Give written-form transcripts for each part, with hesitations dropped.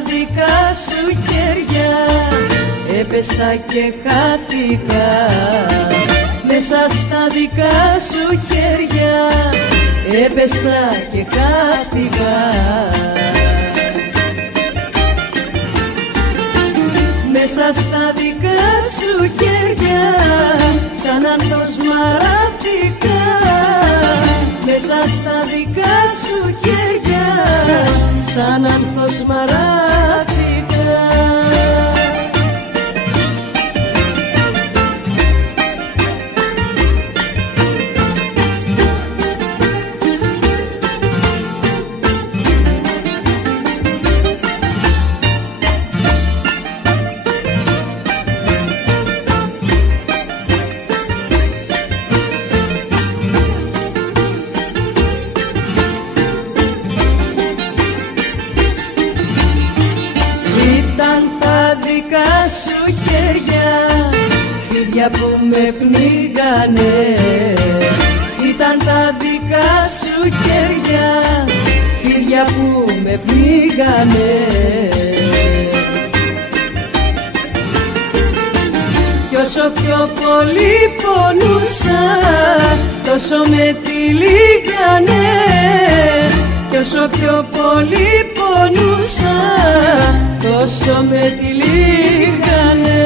δικά σου χέρια έπεσα και χάθηκα. Μέσα στα δικά σου χέρια έπεσα και χάθηκα. Μέσα στα δικά σου χέρια σαν άνθος μαράθηκα. Μέσα στα δικά σου χέρια σαν άνθος μαράθηκα. Που με πνίγανε ήταν τα δικά σου χέρια, φίδια που με πνίγανε. Κι όσο πιο πολύ πονούσα τόσο με τυλίγανε. Κι όσο πιο πολύ πονούσα τόσο με τυλίγανε.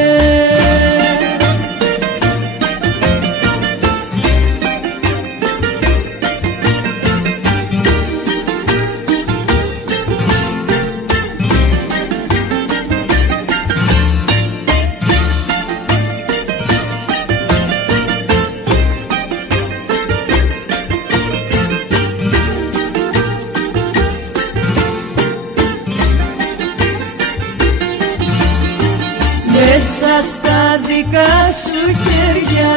Μέσα στα δικά σου χέρια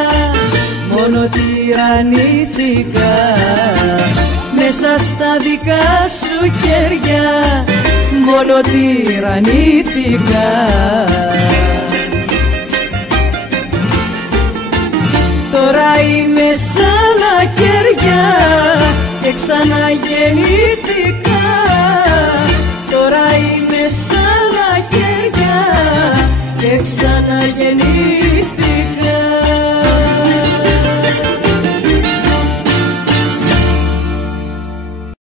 μόνο τυραννήθηκα. Μέσα στα δικά σου χέρια μόνο τυραννήθηκα. Τώρα είμαι σ' άλλα χέρια και ξαναγεννήθηκα. Τώρα είμαι σ' άλλα χέρια και ξαναγεννήθηκα.